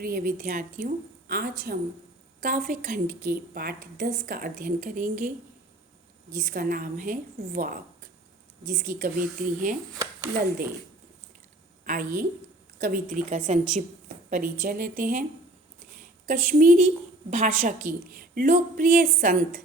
प्रिय विद्यार्थियों, आज हम काव्य खंड के पाठ 10 का अध्ययन करेंगे, जिसका नाम है वाक, जिसकी कवयित्री हैं ललदेव। आइए कवयित्री का संक्षिप्त परिचय लेते हैं। कश्मीरी भाषा की लोकप्रिय संत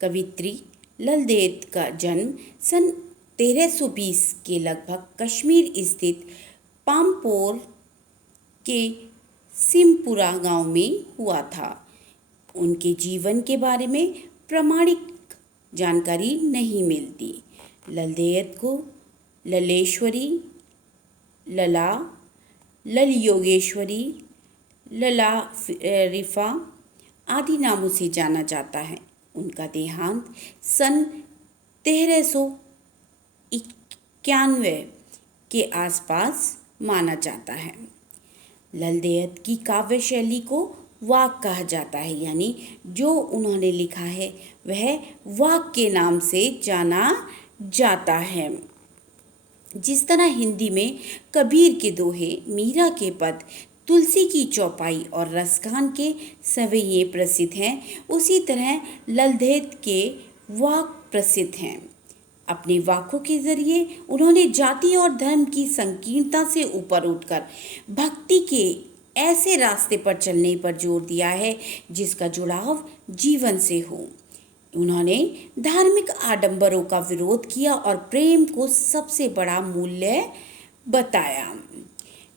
कवयित्री ललदेव का जन्म सन 1320 के लगभग कश्मीर स्थित पामपोर के सिमपुरा गांव में हुआ था। उनके जीवन के बारे में प्रामाणिक जानकारी नहीं मिलती। ललदेव को ललेश्वरी, लला, लल योगेश्वरी, लला रिफा आदि नामों से जाना जाता है। उनका देहांत सन 1391 के आसपास माना जाता है। ललदेव की काव्य शैली को वाक कहा जाता है, यानी जो उन्होंने लिखा है वह वाक के नाम से जाना जाता है। जिस तरह हिंदी में कबीर के दोहे, मीरा के पद, तुलसी की चौपाई और रसखान के सवैये प्रसिद्ध हैं, उसी तरह ललदेव के वाक प्रसिद्ध हैं। अपने वाकों के जरिए उन्होंने जाति और धर्म की संकीर्णता से ऊपर उठकर भक्ति के ऐसे रास्ते पर चलने पर जोर दिया है जिसका जुड़ाव जीवन से हो। उन्होंने धार्मिक आडंबरों का विरोध किया और प्रेम को सबसे बड़ा मूल्य बताया।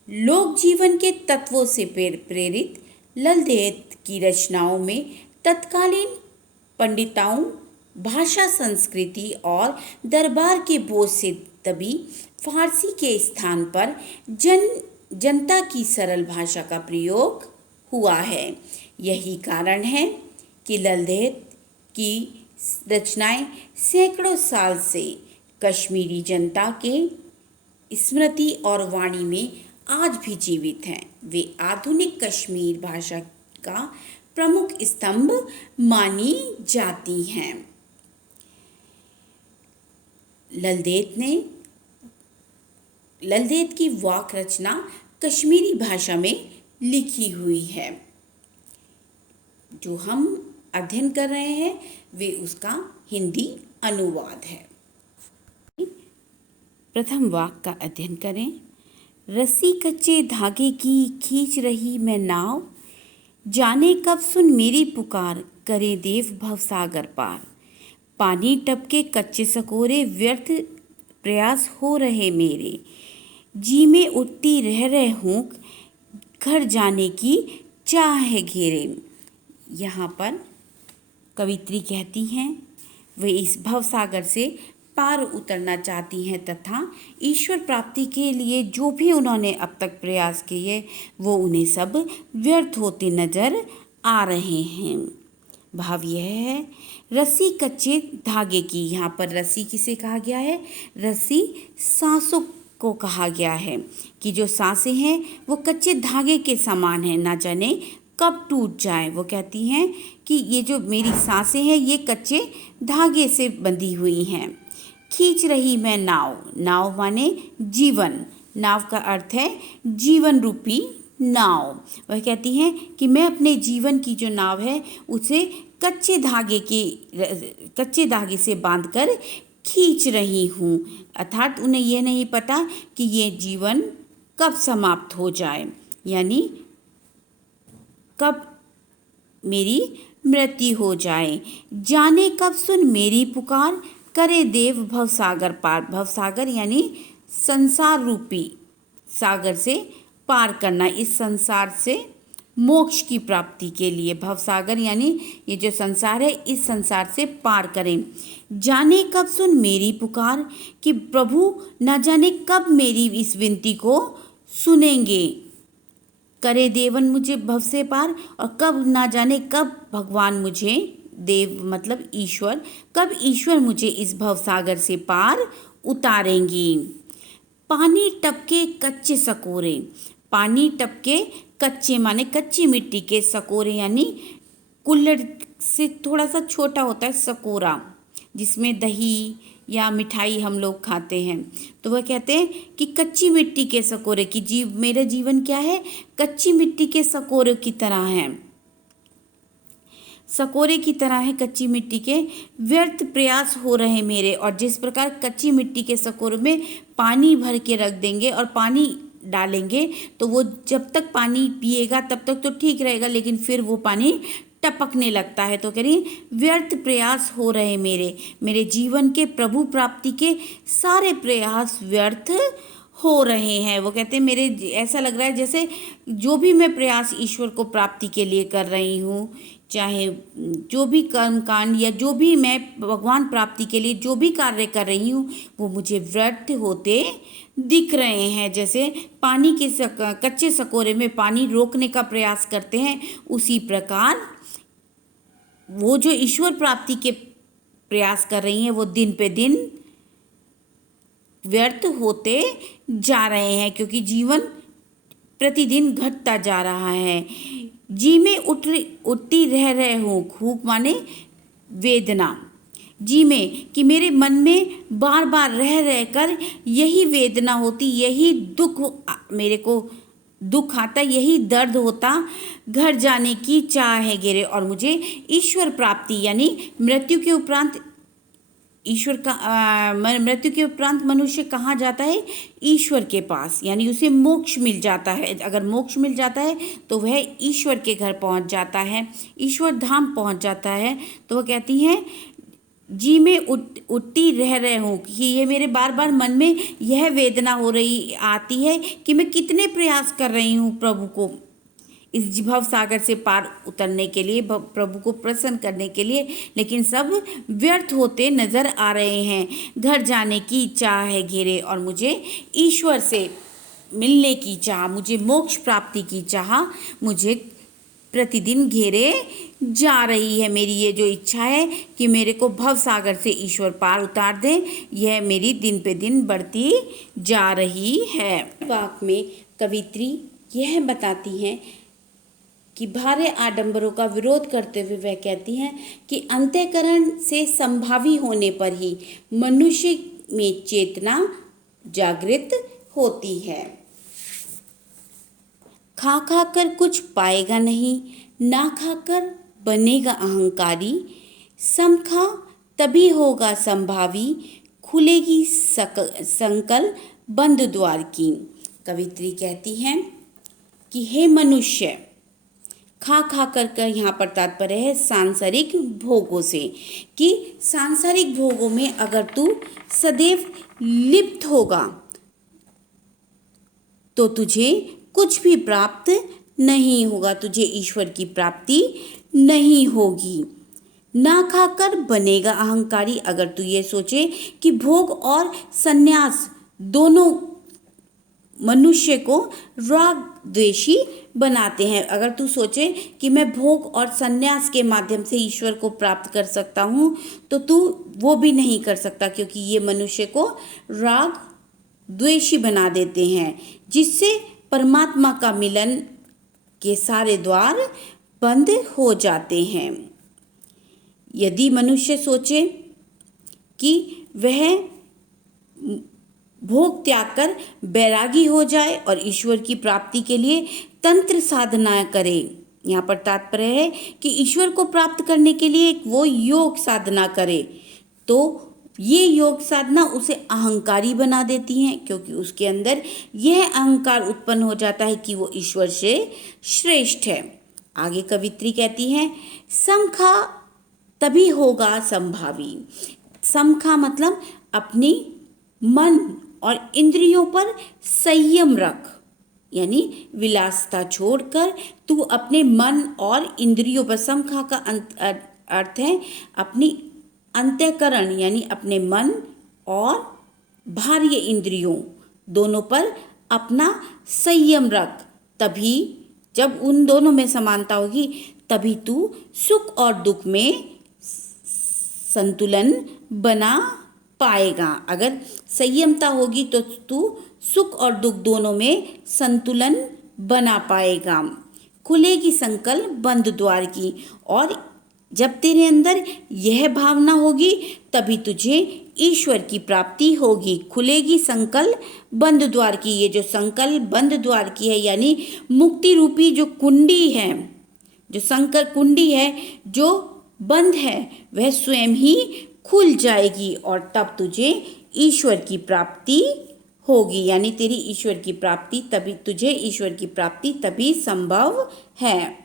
लोक जीवन के तत्वों से प्रेरित ललदेव की रचनाओं में तत्कालीन पंडिताओं, भाषा, संस्कृति और दरबार के बोझ से दबी फारसी के स्थान पर जनता की सरल भाषा का प्रयोग हुआ है। यही कारण है कि ललदेव की रचनाएं सैकड़ों साल से कश्मीरी जनता के स्मृति और वाणी में आज भी जीवित हैं। वे आधुनिक कश्मीर भाषा का प्रमुख स्तंभ मानी जाती हैं। ललदेव की वाक रचना कश्मीरी भाषा में लिखी हुई है। जो हम अध्ययन कर रहे हैं वे उसका हिंदी अनुवाद है। प्रथम वाक का अध्ययन करें। रस्सी कच्चे धागे की खींच रही मैं नाव, जाने कब सुन मेरी पुकार, करे देव भवसागर पार। पानी टपके कच्चे सकोरे, व्यर्थ प्रयास हो रहे मेरे, जी में उठती रह हूँ, घर जाने की चाह है घेरे। यहाँ पर कवयित्री कहती हैं वे इस भवसागर से पार उतरना चाहती हैं तथा ईश्वर प्राप्ति के लिए जो भी उन्होंने अब तक प्रयास किए वो उन्हें सब व्यर्थ होते नजर आ रहे हैं। भाव यह है, रस्सी कच्चे धागे की। यहाँ पर रस्सी किसे कहा गया है? रस्सी सांसों को कहा गया है कि जो सांसें हैं वो कच्चे धागे के समान हैं, ना जाने कब टूट जाए। वो कहती हैं कि ये जो मेरी सांसें हैं ये कच्चे धागे से बंधी हुई हैं। खींच रही मैं नाव, नाव माने जीवन, नाव का अर्थ है जीवन रूपी नाव। वह कहती हैं कि मैं अपने जीवन की जो नाव है उसे कच्चे धागे से बांधकर खींच रही हूँ। अर्थात उन्हें यह नहीं पता कि ये जीवन कब समाप्त हो जाए, यानी कब मेरी मृत्यु हो जाए। जाने कब सुन मेरी पुकार, करे देव भवसागर पार। भवसागर यानी संसार रूपी सागर से पार करना, इस संसार से मोक्ष की प्राप्ति के लिए। भवसागर यानी ये जो संसार है इस संसार से पार करें। जाने कब सुन मेरी पुकार, कि प्रभु न जाने कब मेरी इस विनती को सुनेंगे। करे देवन मुझे भव से पार, और कब ना जाने कब भगवान मुझे, देव मतलब ईश्वर, कब ईश्वर मुझे इस भवसागर से पार उतारेंगे। पानी टपके कच्चे सकोरे, पानी टपके कच्चे माने कच्ची मिट्टी के, सकोरे यानी कुल्हड़ से थोड़ा सा छोटा होता है सकोरा, जिसमें दही या मिठाई हम लोग खाते हैं, तो वह कहते हैं कि कच्ची मिट्टी के सकोरे की मेरा जीवन क्या है, कच्ची मिट्टी के सकोरे की तरह है, सकोरे की तरह है, कच्ची मिट्टी के व्यर्थ प्रयास हो रहे मेरे। और जिस प्रकार कच्ची मिट्टी के सकोरे में पानी भर के रख देंगे और पानी डालेंगे तो वो जब तक पानी पिएगा तब तक तो ठीक रहेगा, लेकिन फिर वो पानी टपकने लगता है। तो कह रही व्यर्थ प्रयास हो रहे मेरे जीवन के प्रभु प्राप्ति के सारे प्रयास व्यर्थ हो रहे हैं। वो कहते हैं मेरे ऐसा लग रहा है जैसे जो भी मैं प्रयास ईश्वर को प्राप्ति के लिए कर रही हूँ, चाहे जो भी कर्म कांड या जो भी मैं भगवान प्राप्ति के लिए जो भी कार्य कर रही हूँ वो मुझे व्यर्थ होते दिख रहे हैं। जैसे पानी के कच्चे सकोरे में पानी रोकने का प्रयास करते हैं, उसी प्रकार वो जो ईश्वर प्राप्ति के प्रयास कर रही हैं वो दिन पे दिन व्यर्थ होते जा रहे हैं, क्योंकि जीवन प्रतिदिन घटता जा रहा है। जी में उठती रह रहे हूँ माने वेदना, जी में कि मेरे मन में बार बार रह कर यही वेदना होती, यही दुख मेरे को दुख आता, यही दर्द होता, घर जाने की चाह है घेरे और मुझे ईश्वर प्राप्ति यानी मृत्यु के उपरांत मृत्यु के उपरांत मनुष्य कहाँ जाता है, ईश्वर के पास, यानी उसे मोक्ष मिल जाता है। अगर मोक्ष मिल जाता है तो वह ईश्वर के घर पहुँच जाता है, ईश्वर धाम पहुँच जाता है। तो वह कहती हैं जी में उठती रह रहे हूँ कि ये मेरे बार बार मन में यह वेदना हो रही आती है कि मैं कितने प्रयास कर रही हूँ प्रभु को इस भव सागर से पार उतरने के लिए, प्रभु को प्रसन्न करने के लिए, लेकिन सब व्यर्थ होते नजर आ रहे हैं। घर जाने की चाह है घेरे और मुझे ईश्वर से मिलने की चाह, मुझे मोक्ष प्राप्ति की चाह मुझे प्रतिदिन घेरे जा रही है। मेरी ये जो इच्छा है कि मेरे को भव सागर से ईश्वर पार उतार दें, यह मेरी दिन पे दिन बढ़ती जा रही है। वाक्य में कवित्री यह बताती हैं कि भारे आडंबरों का विरोध करते हुए वह कहती हैं कि अंतःकरण से संभावी होने पर ही मनुष्य में चेतना जागृत होती है। खा खा कर कुछ पाएगा नहीं, ना खाकर बनेगा अहंकारी, समखा तभी होगा संभावी, खुलेगी संकल बंद द्वार की। कवित्री कहती हैं कि हे मनुष्य, खा खा कर यहाँ पर तात्पर्य है सांसारिक भोगों से, कि सांसारिक भोगों में अगर तू सदैव लिप्त होगा तो तुझे कुछ भी प्राप्त नहीं होगा, तुझे ईश्वर की प्राप्ति नहीं होगी। ना खाकर बनेगा अहंकारी, अगर तू ये सोचे कि भोग और संन्यास दोनों मनुष्य को राग द्वेषी बनाते हैं, अगर तू सोचे कि मैं भोग और संन्यास के माध्यम से ईश्वर को प्राप्त कर सकता हूँ तो तू वो भी नहीं कर सकता, क्योंकि ये मनुष्य को राग द्वेषी बना देते हैं, जिससे परमात्मा का मिलन के सारे द्वार बंद हो जाते हैं। यदि मनुष्य सोचे कि वह भोग त्याग कर बैरागी हो जाए और ईश्वर की प्राप्ति के लिए तंत्र साधना करे, यहाँ पर तात्पर्य है कि ईश्वर को प्राप्त करने के लिए वो योग साधना करे, तो ये योग साधना उसे अहंकारी बना देती हैं, क्योंकि उसके अंदर यह अहंकार उत्पन्न हो जाता है कि वो ईश्वर से श्रेष्ठ है। आगे कवित्री कहती हैं समखा तभी होगा संभावी। समखा मतलब अपनी मन और इंद्रियों पर संयम रख, यानी विलासता छोड़कर तू अपने मन और इंद्रियों पर, समखा का अर्थ है अपनी अंतःकरण यानी अपने मन और बाह्य इंद्रियों दोनों पर अपना संयम रख, तभी जब उन दोनों में समानता होगी तभी तू सुख और दुख में संतुलन बना पाएगा। अगर संयमता होगी तो तू सुख और दुख दोनों में संतुलन बना पाएगा। खुलेगी संकल बंद द्वार की, और जब तेरे अंदर यह भावना होगी तभी तुझे ईश्वर की प्राप्ति होगी। खुलेगी संकल्प बंद द्वार की। ये जो संकल्प बंद द्वार की है यानी मुक्ति रूपी जो कुंडी है, जो संकल्प कुंडी है जो बंद है, वह स्वयं ही खुल जाएगी और तब तुझे ईश्वर की प्राप्ति होगी। यानी तेरी ईश्वर की प्राप्ति तभी, तुझे ईश्वर की प्राप्ति तभी संभव है।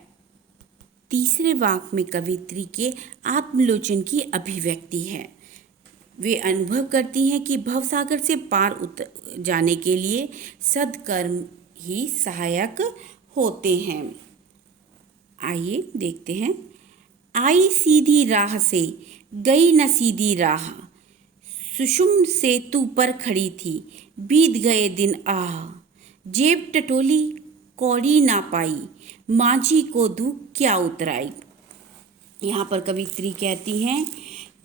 तीसरे वाक्य में कवित्री के आत्मलोचन की अभिव्यक्ति है। वे अनुभव करती हैं कि भवसागर से पार जाने के लिए सद्कर्म ही सहायक होते हैं। आइए देखते हैं। आई सीधी राह से गई न सीधी राह, सुषुम्न सेतु पर खड़ी थी, बीत गए दिन आह। जेब टटोली कौड़ी ना पाई, माझी को दुख क्या उतराई। यहाँ पर कवित्री कहती हैं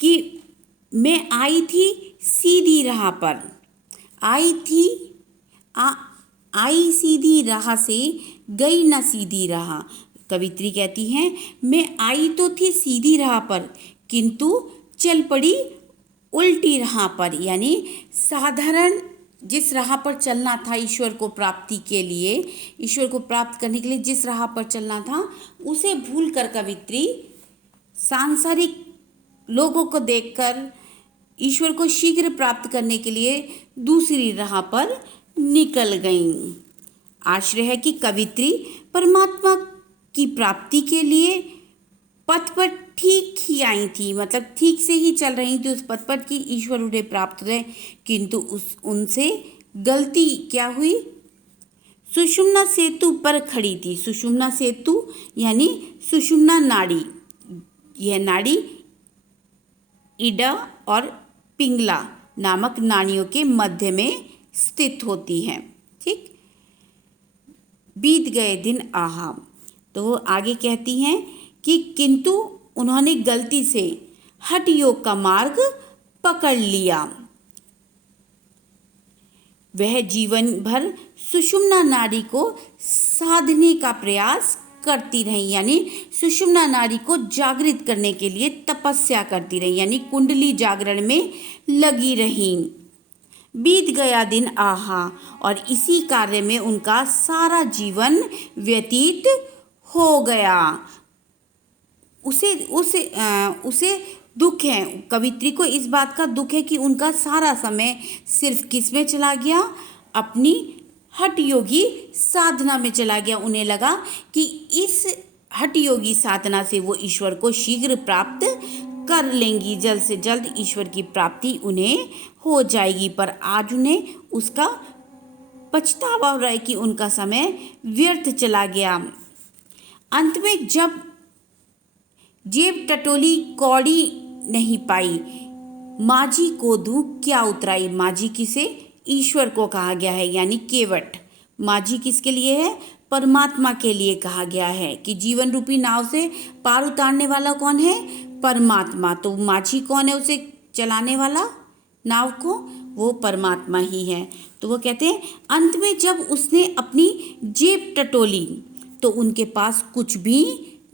कि मैं आई थी सीधी राह पर, आई सीधी राह से गई न सीधी राह। कवित्री कहती हैं मैं आई तो थी सीधी राह पर किंतु चल पड़ी उल्टी राह पर। यानी साधारण जिस राह पर चलना था ईश्वर को प्राप्ति के लिए, ईश्वर को प्राप्त करने के लिए जिस राह पर चलना था उसे भूल कर कवित्री सांसारिक लोगों को देखकर ईश्वर को शीघ्र प्राप्त करने के लिए दूसरी राह पर निकल गईं। आश्चर्य है कि कवित्री परमात्मा की प्राप्ति के लिए पथ पर ठीक ही आई थी, मतलब ठीक से ही चल रही थी उस पथ पर कि ईश्वर उन्हें प्राप्त रहे, किंतु उनसे गलती क्या हुई। सुषुम्ना सेतु पर खड़ी थी। सुषुम्ना सेतु यानी सुषुम्ना नाड़ी, यह नाड़ी इडा और पिंगला नामक नाड़ियों के मध्य में स्थित होती है। ठीक। बीत गए दिन आहा, तो वो आगे कहती हैं कि किंतु उन्होंने गलती से हठ योग का मार्ग पकड़ लिया। वह जीवन भर सुषुम्ना नाड़ी को साधने का प्रयास करती रही, यानी सुषुम्ना नाड़ी को जागृत करने के लिए तपस्या करती रही, यानी कुंडली जागरण में लगी रही। बीत गया दिन आहा, और इसी कार्य में उनका सारा जीवन व्यतीत हो गया। उसे दुख है, कवित्री को इस बात का दुख है कि उनका सारा समय सिर्फ किस में चला गया, अपनी हठ योगी साधना में चला गया। उन्हें लगा कि इस हठ योगी साधना से वो ईश्वर को शीघ्र प्राप्त कर लेंगी, जल्द से जल्द ईश्वर की प्राप्ति उन्हें हो जाएगी। पर आज उन्हें उसका पछतावा हो रहा है कि उनका समय व्यर्थ चला गया। अंत में जब जेब टटोली कौड़ी नहीं पाई, माझी को दुख क्या उतराई। माझी किसे, ईश्वर को कहा गया है, यानी केवट। माझी किसके लिए है, परमात्मा के लिए कहा गया है कि जीवन रूपी नाव से पार उतारने वाला कौन है, परमात्मा। तो माझी कौन है, उसे चलाने वाला नाव को, वो परमात्मा ही है। तो वो कहते हैं अंत में जब उसने अपनी जेब टटोली तो उनके पास कुछ भी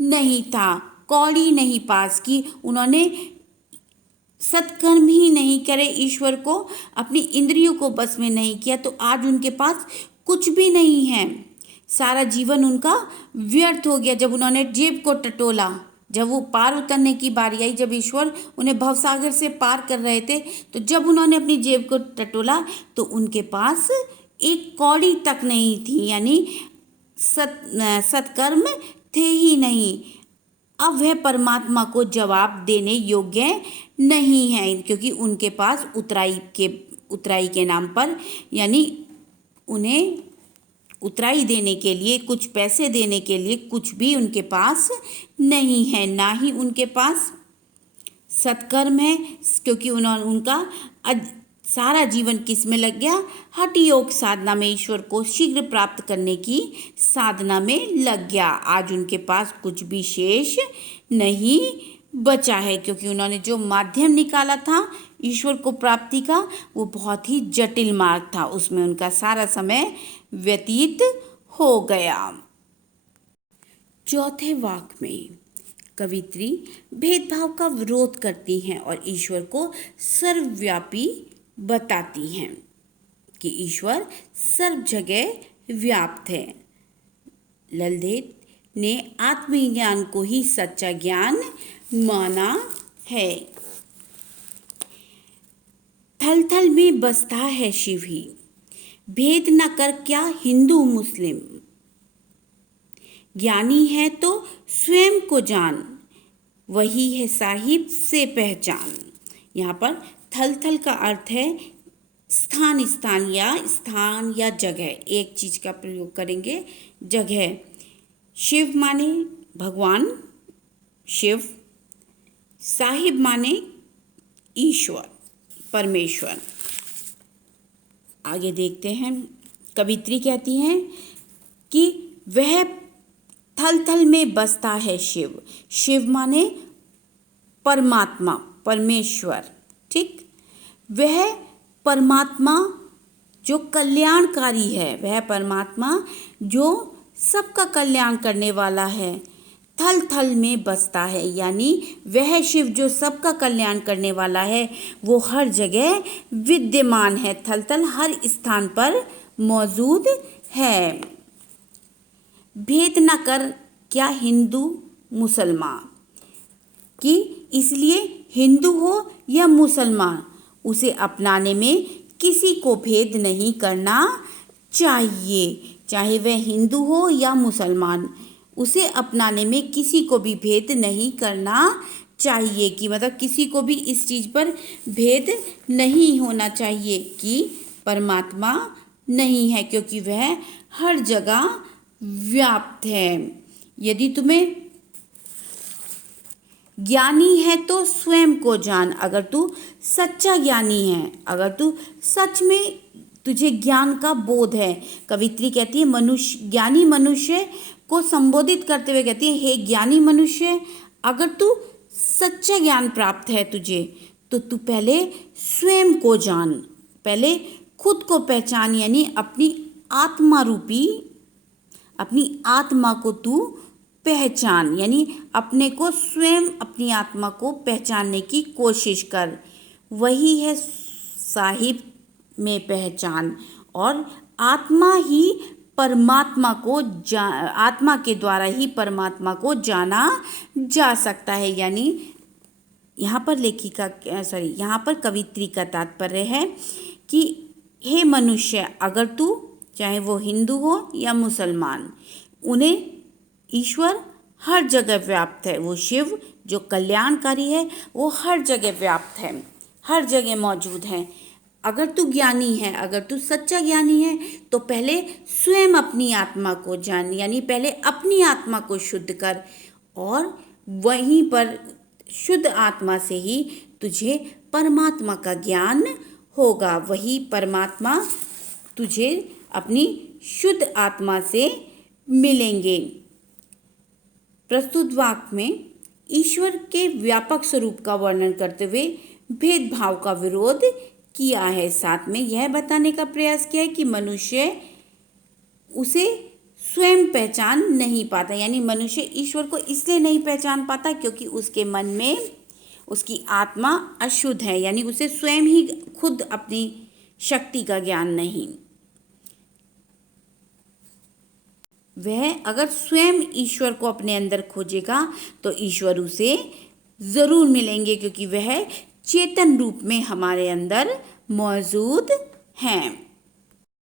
नहीं था, कौड़ी नहीं पास की, उन्होंने सत्कर्म ही नहीं करे, ईश्वर को अपनी इंद्रियों को बस में नहीं किया, तो आज उनके पास कुछ भी नहीं है। सारा जीवन उनका व्यर्थ हो गया। जब उन्होंने जेब को टटोला, जब वो पार उतरने की बारी आई, जब ईश्वर उन्हें भवसागर से पार कर रहे थे, तो जब उन्होंने अपनी जेब को टटोला तो उनके पास एक कौड़ी तक नहीं थी, यानी सत्कर्म थे ही नहीं। अब वह परमात्मा को जवाब देने योग्य नहीं है, क्योंकि उनके पास उतराई के नाम पर, यानी उन्हें उतराई देने के लिए, कुछ पैसे देने के लिए कुछ भी उनके पास नहीं है, ना ही उनके पास सत्कर्म है, क्योंकि उनका सारा जीवन किस में लग गया, हठ योग साधना में, ईश्वर को शीघ्र प्राप्त करने की साधना में लग गया। आज उनके पास कुछ भी शेष नहीं बचा है, क्योंकि उन्होंने जो माध्यम निकाला था ईश्वर को प्राप्ति का, वो बहुत ही जटिल मार्ग था, उसमें उनका सारा समय व्यतीत हो गया। चौथे वाक्य में कवित्री भेदभाव का विरोध करती हैं और ईश्वर को सर्वव्यापी बताती हैं कि ईश्वर सर्व जगह व्याप्त है। ललदेद ने आत्मज्ञान को ही सच्चा ज्ञान माना है। थल थल में बसता है शिव ही, भेद न कर क्या हिंदू मुस्लिम। ज्ञानी है तो स्वयं को जान, वही है साहिब से पहचान। यहाँ पर थल थल का अर्थ है स्थान या जगह, एक चीज का प्रयोग करेंगे, जगह। शिव माने भगवान शिव, साहिब माने ईश्वर परमेश्वर। आगे देखते हैं, कवित्री कहती हैं कि वह थल थल में बसता है शिव। शिव माने परमात्मा परमेश्वर, ठीक। वह परमात्मा जो कल्याणकारी है, वह परमात्मा जो सबका कल्याण करने वाला है, थल थल में बसता है, यानी वह शिव जो सबका कल्याण करने वाला है वो हर जगह विद्यमान है। थल थल हर स्थान पर मौजूद है। भेद न कर क्या हिंदू मुसलमान, कि इसलिए हिंदू हो या मुसलमान उसे अपनाने में किसी को भेद नहीं करना चाहिए। चाहे वह हिंदू हो या मुसलमान, उसे अपनाने में किसी को भी भेद नहीं करना चाहिए, कि मतलब किसी को भी इस चीज़ पर भेद नहीं होना चाहिए कि परमात्मा नहीं है, क्योंकि वह हर जगह व्याप्त है। यदि तुम्हें ज्ञानी है तो स्वयं को जान। अगर तू सच्चा ज्ञानी है, अगर तू सच में तुझे ज्ञान का बोध है, कवित्री कहती है ज्ञानी मनुष्य को संबोधित करते हुए कहती है, हे ज्ञानी मनुष्य, अगर तू सच्चा ज्ञान प्राप्त है तुझे, तो तू पहले स्वयं को जान, पहले खुद को पहचान, यानी अपनी आत्मा को तू पहचान, यानी अपने को स्वयं अपनी आत्मा को पहचानने की कोशिश कर। वही है साहिब में पहचान, और आत्मा के द्वारा ही परमात्मा को जाना जा सकता है। यानी यहाँ पर कवित्री का तात्पर्य है कि हे मनुष्य, अगर तू चाहे वो हिंदू हो या मुसलमान, उन्हें ईश्वर हर जगह व्याप्त है। वो शिव जो कल्याणकारी है वो हर जगह व्याप्त है, हर जगह मौजूद है। अगर तू ज्ञानी है, अगर तू सच्चा ज्ञानी है, तो पहले स्वयं अपनी आत्मा को जान, यानी पहले अपनी आत्मा को शुद्ध कर, और वहीं पर शुद्ध आत्मा से ही तुझे परमात्मा का ज्ञान होगा। वही परमात्मा तुझे अपनी शुद्ध आत्मा से मिलेंगे। प्रस्तुत वाक्य में ईश्वर के व्यापक स्वरूप का वर्णन करते हुए भेदभाव का विरोध किया है। साथ में यह बताने का प्रयास किया है कि मनुष्य उसे स्वयं पहचान नहीं पाता, यानी मनुष्य ईश्वर को इसलिए नहीं पहचान पाता क्योंकि उसके मन में उसकी आत्मा अशुद्ध है, यानी उसे स्वयं ही खुद अपनी शक्ति का ज्ञान नहीं। वह अगर स्वयं ईश्वर को अपने अंदर खोजेगा तो ईश्वर उसे ज़रूर मिलेंगे, क्योंकि वह चेतन रूप में हमारे अंदर मौजूद हैं।